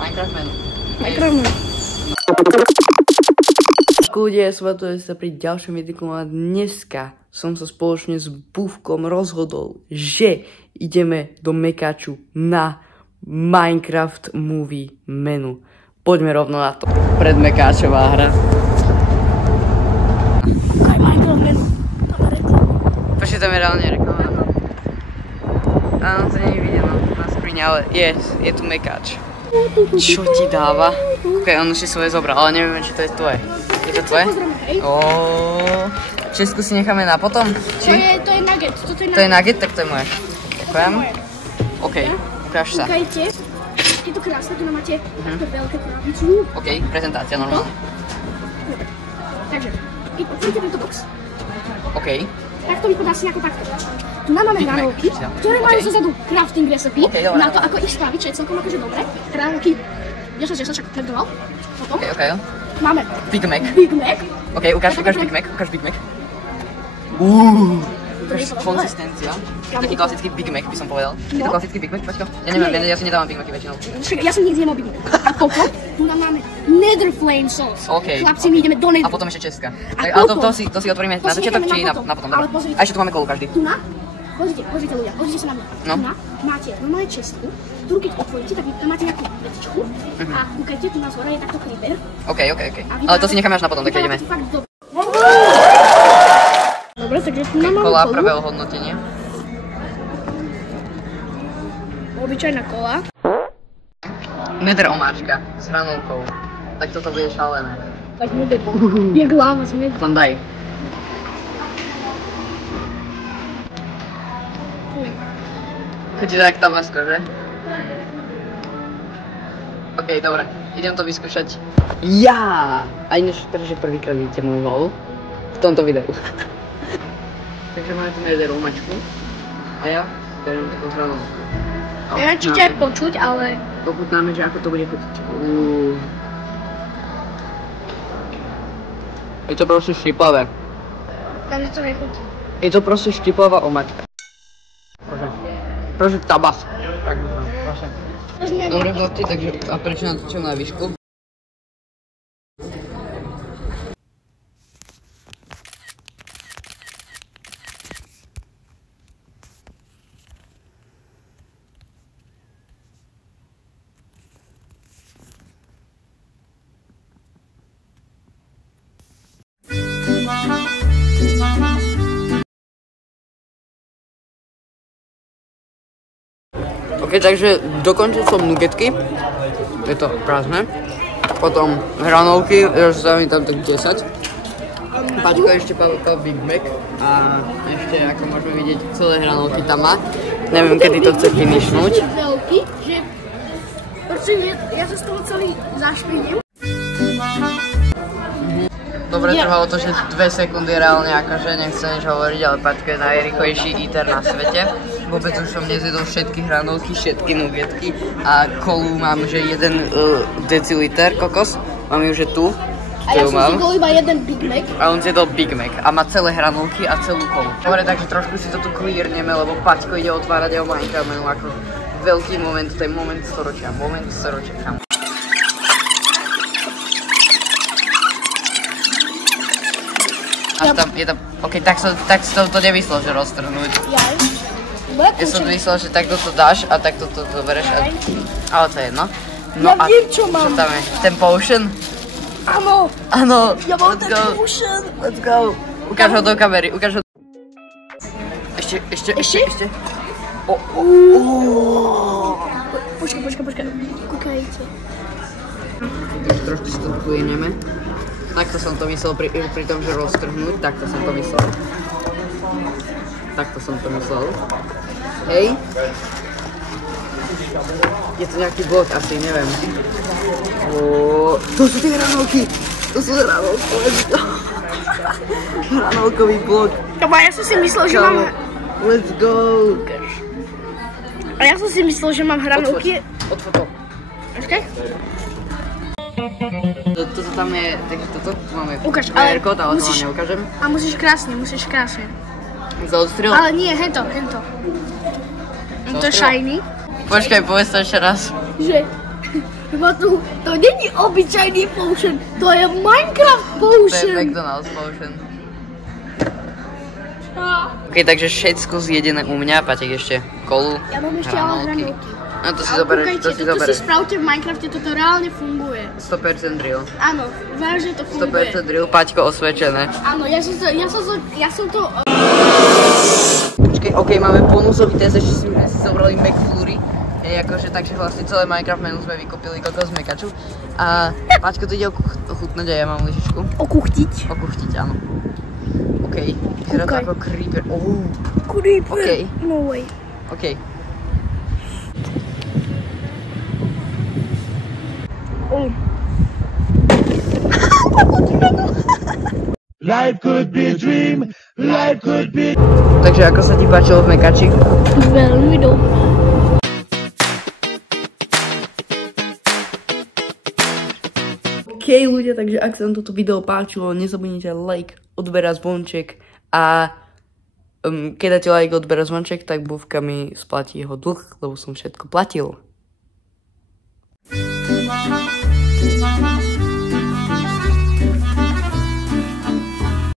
Minecraft menu. Minecraft menu. Ľudia, svatuje sa pri ďalšom videu a dneska som sa spoločne s Bufkom rozhodol, že ideme do Mekaču na Minecraft Movie menu. Poďme rovno na to. Predmekáčová hra. Aj Minecraft menu. Počkej, tam je reálne reklama. Áno, to nie je videno na screene, ale je tu Mekáč. Čo ti dáva? Ok, on už si svoje zobral, ale neviem, či to je tvoje. Je to tvoje? Česku si necháme na potom? Či? To je nugget. To je nugget, tak to je moje. Ďakujem. OK, ukáž sa. Ukajte. Je to krásne, tu máte takto veľké krabicu. OK, prezentácia normálne. Takže, keď otvoríte tento box. OK. Tak to vypadá si ako takto. Tu máme hranolky, ktoré majú zozadu crafting recipe na to, ako ich spraviť, čo je celkom akože dobré. Hranolky 10 však predoval. Potom máme Big Mac. OK, ukáž Big Mac. Konzistencia. Taký klasický Big Mac by som povedal. Je to klasický Big Mac, počko? Ja neviem, ja si nedávam Big Macy väčšinou. Ja som nikdy nemal Big Mac. A potom, tu máme Nether Flame Sauce. Chlapci, my ideme do Nether. A potom ešte Česká. Ale to si otvoríme na začiatok, či na potom? A ešte tu máme kolu každý. Tu na, pozrite ľudia, pozrite sa na mňa. Tu na máte normálne Česku, ktorú keď otvoríte, tak tam máte nejakú vetičku. A kúkajte, tu nás hore je takto creeper. OK. Ale to si necháme až na potom, tak ideme. Dobre, takže tu nám máme kola, kolu. prvé ohodnotenie. Obyčajná kola. Nether omáčka s hranolkou. Tak toto bude šalené. Tak bude jak láva z medzi. Tam daj. Chutí to jak Tabasco, že? OK, dobre. Idem to vyskúšať. Ja! A ináč že prvýkrát vidíte môj vol v tomto videu. Takže máme tu nether omáčku. A ja beriem takú hranolku. Neviem, či ťa je počuť, ale... Ochutnáme, že ako to bude chutiť. Je to proste štiplavé. Takže to nechutí. Je to proste štiplavá omáčka. Proste Tabasco. Tak, prosím. Dobre chlapci, takže a prečo natočím na výšku? OK, takže dokončil som nugetky, je to prázdne, potom hranolky, sa mi tam tak 10, Paťko ešte pamätal Big Mac a ešte ako môžeme vidieť celé hranolky tam má, neviem kedy to chce finishnúť. Veľký, že ja sa z toho celý zašpínem. Dobre, trvalo to, že 2 sekundy reálne, akože nechcem nič hovoriť, ale Paťko je najrýchlejší eater na svete. Vôbec už som nezjedol všetky hranolky, všetky nugetky a kolu mám, že 1 deciliter kokos, mám ju, že tu. A ja som zjedol iba jeden Big Mac. A on zjedol Big Mac a má celé hranolky a celú kolu. Dobre, takže trošku si to tu clearneme, lebo Paťko ide otvárať aj o Minecraft menu ako veľký moment, to je moment storočia, Až tam, je tam, OK, tak som to nemyslel, že roztrhnúť. Ja som myslel, že takto to dáš a takto to zoberieš, ale to je jedno. No a čo tam je? Ten potion? Áno, Ja mám ten potion. Let's go. Ukáž ho do kamery, ukáž ho. Ešte. Počkaj, kúkajte. Takže trošku si to cleaneme. Takto som to myslel pri tom, že roztrhnúť, takto som to myslel. Hej. Je to nejaký blok asi, neviem. To sú tie hranolky. Hranolkový blok. Ja som si myslel, že mám... Let's go. A ja som si myslel, že mám hranolky... Otvor to. Počkaj. Toto tam je, takže toto máme QR kód, ale to vám neukážem. A musíš krásne. Zaostril? Ale nie, hento. To je shiny. Počkaj, povedz to ešte raz. Že? To není obyčajný potion, to je Minecraft potion. To je McDonald's potion. Ok, takže všetko zjedené u mňa, Paťek ešte kolu. Ja mám ešte ale hranolky. No to si zoberieš, to si Toto si zoberieš. spravte v Minecrafte, toto reálne funguje. 100% drill. Áno, vážne to funguje. 100% drill, Paťko osvedčené. Áno, ja som to... Počkej, ok, máme bonusový test, ešte si zobrali McFlurry. Akože, takže vlastne celé Minecraft menu sme vykúpili kokos mekaču. A Paťko, to ide ochutnať a ja mám lyžičku. Okuchtiť. Okuchtiť, áno. Ok, vyzerá to ako creeper. Creeper, okay. No way. Ok. Life could be a dream, life could be... Takže ako sa ti páčilo v mekači? Veľmi dobré. OK ľudia, takže ak sa vám toto video páčilo, nezabudnite like, odber a zvonček a keď dáte like, odber a zvonček, tak Bufka mi splatí jeho dlh, lebo som všetko platil.